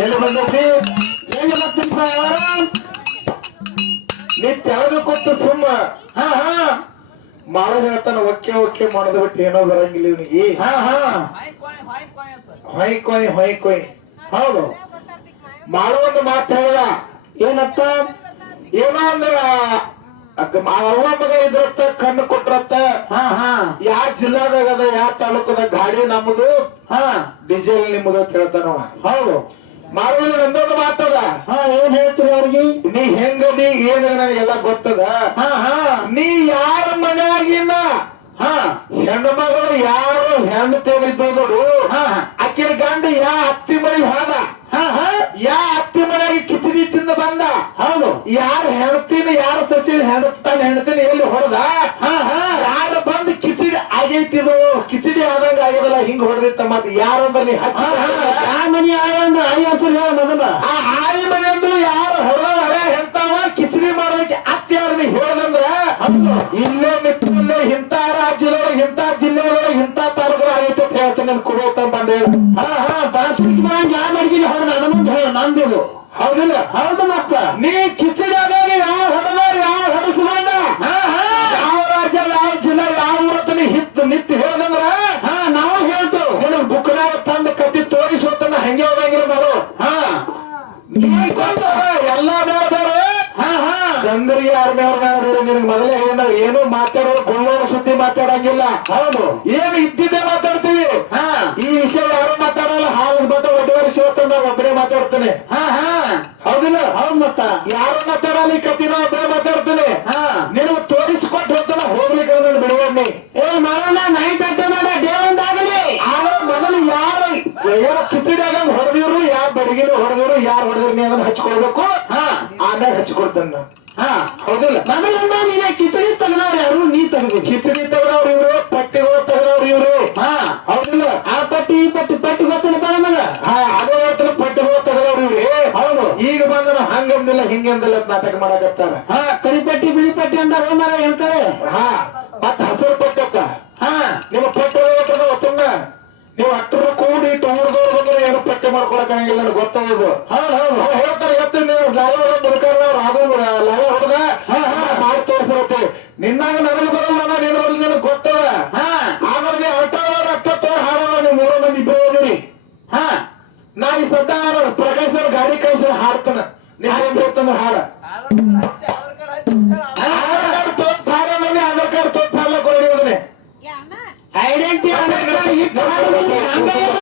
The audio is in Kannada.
ಎಲ್ಲಿ ಬಂದೈತಿ ಎಲ್ಲಿ ಬರ್ತೀನಿ ನೀ ತೆಳಗ ಕೊಟ್ಟು ಸುಮ್ಮ ಮಾಡೋದ್ ಹೇಳ್ತಾನ ಒಕ್ಕೆ ಒಕ್ಕೆ ಮಾಡೋದ್ ಬಿಟ್ಟು ಏನೋ ಬರಂಗಿಲ್ಲ ಇವನಿಗೆ ಹೊಯ್ ಕೊಯ್ ಹೊಯ್ ಕೊಯ್ ಹೌದು ಮಾಡೋ ಒಂದು ಮಾತು ಹೇಳ್ದ ಏನತ್ತ ಏನೋ ಒಂದು ಅವ್ವ ಮಗ ಇದ್ರತ್ತ ಕಣ್ಣು ಕೊಟ್ರತ್ತ ಯಾವ ಜಿಲ್ಲಾದಾಗ ಅದ ಯಾವ ತಾಲೂಕದ ಗಾಡಿ ನಮ್ಮದು ಡೀಸೆಲ್ ನಿಮ್ಮದು ಅಂತ ಹೇಳ್ತಾನವ ಹೌದು ಮಾಡೋದು ನಂದೊಂದು ಮಾತದ ಏನ್ ಹೇಳ್ತೀರಿ ಅವ್ರಿಗೆ ನೀ ಹೆಂಗದಿ ಏನ ನನಗೆಲ್ಲ ಗೊತ್ತದ ನೀ ಯಾರ ಮನೆಯಾಗಿನ ಹೆಣ್ಣು ಮಗಳು ಯಾರು ಹೆಣ್ಣು ತೆಗೆದು ನೋಡು ಅಕ್ಕಿನ ಗಂಡ ಯಾ ಅತ್ತಿ ಮನೆಗೆ ಹೋದ ಯಾ ಅತ್ತಿ ಮನೆಯಾಗಿ ಕಿಚಡಿ ತಿಂದ ಬಂದ ಹೌದು ಯಾರ ಹೆಣ್ತಿನ ಯಾರ ಸಸಿನ ಹೆಣ್ತಿನ ಎಲ್ಲಿ ಹೊಡೆದ ಯಾರು ಬಂದು ಕಿಚಡಿ ಆಗೈತಿದು ಕಿಚಡಿ ಆದಂಗ ಆಗಿದಲ್ಲ ಹಿಂಗ್ ಹೊಡೆದಿತ್ತ ಮತ್ ಯಾರಂದ್ರ ನೀ ಹಚ್ಚ ಮನಿ ಆಯಂದ್ರ ಆಯ ಹೆಸರು ಹೇಳ ಮೊದಲ ಆ ಆಯಿ ಮನೆ ಅಂದ್ರು ಯಾರು ಹೊಡೆದ ಎಂತಾವ ಕಿಚಡಿ ಮಾಡೋದಕ್ಕೆ ಅತ್ತಿ ಯಾರನ್ನ ಹೇಳದಂದ್ರ ಇಲ್ಲೇ ಮಿತ್ರಲ್ಲೇ ಇಂಥ ರಾಜ್ಯದೊಳಗೆ ಇಂಥ ಜಿಲ್ಲೆಯೊಳಗೆ ಇಂಥ ತಾಲೂಕು ಆಗೈತೆ ಅಂತ ಹೇಳ್ತಾನೆ ಕೊಡೋತ ಬಂದ ಯಾ ಮಡ್ಗಿನ ಹೊಡೆದ ಅದ ಮುಂದೆ ಹೇಳ ನಂದಿದು ಹೌದಿಲ್ಲ ಹೌದು ಮತ್ತ ನೀ ಕಿಚಡಿ ಆದಾಗ ಯಾವ ಹೊಡೆದ ಯಾವ ಹೊಡೆಸ್ಕೊಂಡ ಯಾವ ರಾಜ್ಯ ಯಾವ ಜಿಲ್ಲೆ ಯಾವ ಊರತ್ತ ನೀ ನಿತ್ತು ಹೇಳ್ದಂದ್ರ ನಾವು ಹೇಳ್ತೇವೆ ನೀನು ಬುಕ್ನಾಗ ತಂದ ಕತ್ತಿ ತೋರಿಸೋತನ ಹಂಗೆ ಹೋಗಂಗಿಲ್ಲ ಮಗಳು ಎಲ್ಲಾ ಬೇರೆ ಬೇರೆ ಗಂಧರಿಗೆ ಯಾರ ಬೇರೆ ನಿನಗೆ ಮೊದಲೇ ಹೇಳ ಏನು ಮಾತಾಡೋರು ಗೊಳ್ಳೋರು ಸುದ್ದಿ ಮಾತಾಡಂಗಿಲ್ಲ ಹೌದು ಏನು ಇದ್ದಿದ್ದೇ ಮಾತಾಡ್ತೀವಿ ಈ ವಿಷಯ ಯಾರು ಮಾತಾಡಲ್ಲ ಹಾಲು ಬತ್ತ ಒಡ್ಡುವರೆ ಶಿವತ್ತಂದ ಒಬ್ಬರೇ ಮಾತಾಡ್ತಾನೆ ಹೌದಿಲ್ಲ ಹೌದ್ ಮತ್ತ ಯಾರು ಮಾತಾಡಲ್ಲ ಈ ಕತ್ತಿನ ಒಬ್ಬರೇ ಮಾತಾಡ್ತಾನೆ ನಿನಗೆ ತೋರಿಸಿಕೊಟ್ಟು ಹೋಗ್ತಾನ ಹೋಗ್ಲಿಕ್ಕೆ ನಾನು ಬಿಡುವಣ್ಣಿ ಮಾಡೋಣ ನೈಟ್ ಅಡ್ಡ ಮಾಡ ಡೇ ಒಂದಾಗಲಿ ಆದ್ರೆ ಮೊದಲು ಯಾರು ಏನೋ ಕಿಚಡಿ ಆಗಂಗ್ ಹೊಡೆದಿವ್ರು ಯಾವ ಬಡಗಿಲು ಹೊಡೆದಿವ್ರು ಯಾರು ಹೊಡೆದ್ರು ನೀ ಅದನ್ನ ಹಚ್ಕೊಳ್ಬೇಕು ಆಮೇಲೆ ಹಚ್ಕೊಡ್ತಾನ ನಾನು ಹೌದಿಲ್ಲ ಮೊದಲಿಂದ ನೀನ ಕಿಚಡಿ ತೆಗೆದವ್ರು ಯಾರು ನೀ ತೆಗೆದು ಕಿಚಡಿ ತೆಗೆದವ್ರು ಇವ್ರು ಪಟ್ಟಿಗಳು ತೆಗೆದವ್ರು ಇವ್ರು ಹೌದಿಲ್ಲ ಆ ಪಟ್ಟಿ ಈ ಪಟ್ಟಿ ಪಟ್ಟಿ ಗೊತ್ತಿಲ್ಲ ಬರ ಮಗ ಅದೇ ಹೇಳ್ತಾನೆ ಪಟ್ಟಿಗಳು ತೆಗೆದವ್ರು ಇವ್ರಿ ಹೌದು ಈಗ ಬಂದ ಹಂಗಂದಿಲ್ಲ ಹಿಂಗಂದಿಲ್ಲ ನಾಟಕ ಮಾಡಕತ್ತಾರ ಕರಿ ಪಟ್ಟಿ ಬಿಳಿ ಪಟ್ಟಿ ಅಂದಾರ ಮರ ಹೇಳ್ತಾರೆ ಮತ್ತ ಹಸಿರು ಪಟ್ಟಿ ಅಕ್ಕ ನಿಮ್ಮ ಪಟ್ಟಿ ಒತ್ತನ್ನ ನೀವು ಅಟ್ಟರು ಕೂಡಿ ಇಟ್ಟು ಊರ್ದವ್ರು ಬಂದ್ರೆ ಏನು ಪಟ್ಟಿ ಮಾಡ್ಕೊಳಕ್ ಹಂಗಿಲ್ಲ ನನಗೆ ಗೊತ್ತಾಗೋದು ಹೇಳ್ತಾರೆ ಇವತ್ತು ನೀವು ಲಾವ ಮುದುಕರ್ನವ್ರು ಅದು ಲಾವ ಹೊಡೆದ ಮಾಡಿ ತೋರಿಸಿರತ್ತೆ ನಿನ್ನಾಗ ನನಗೆ ಬರಲ್ಲ ನೀನು ಬರಲ್ಲ ನಿನಗೆ ಗೊತ್ತದ ಆದ್ರೆ ನೀವು ಅಟ್ಟವ್ರು ಅಕ್ಕ ತೋರ್ ಹಾಡೋಣ ನೀವು 3 ಮಂದಿ ಇಬ್ಬರು ಹೋದಿರಿ ನಾ ಈ ಸದ್ದ ಪ್ರಕಾಶ್ ಗಾಡಿ ಕಳಿಸಿ ಹಾಡ್ತಾನ ನೀವು ಏನ್ ಗೊತ್ತಂದ್ರೆ ಹಾಡ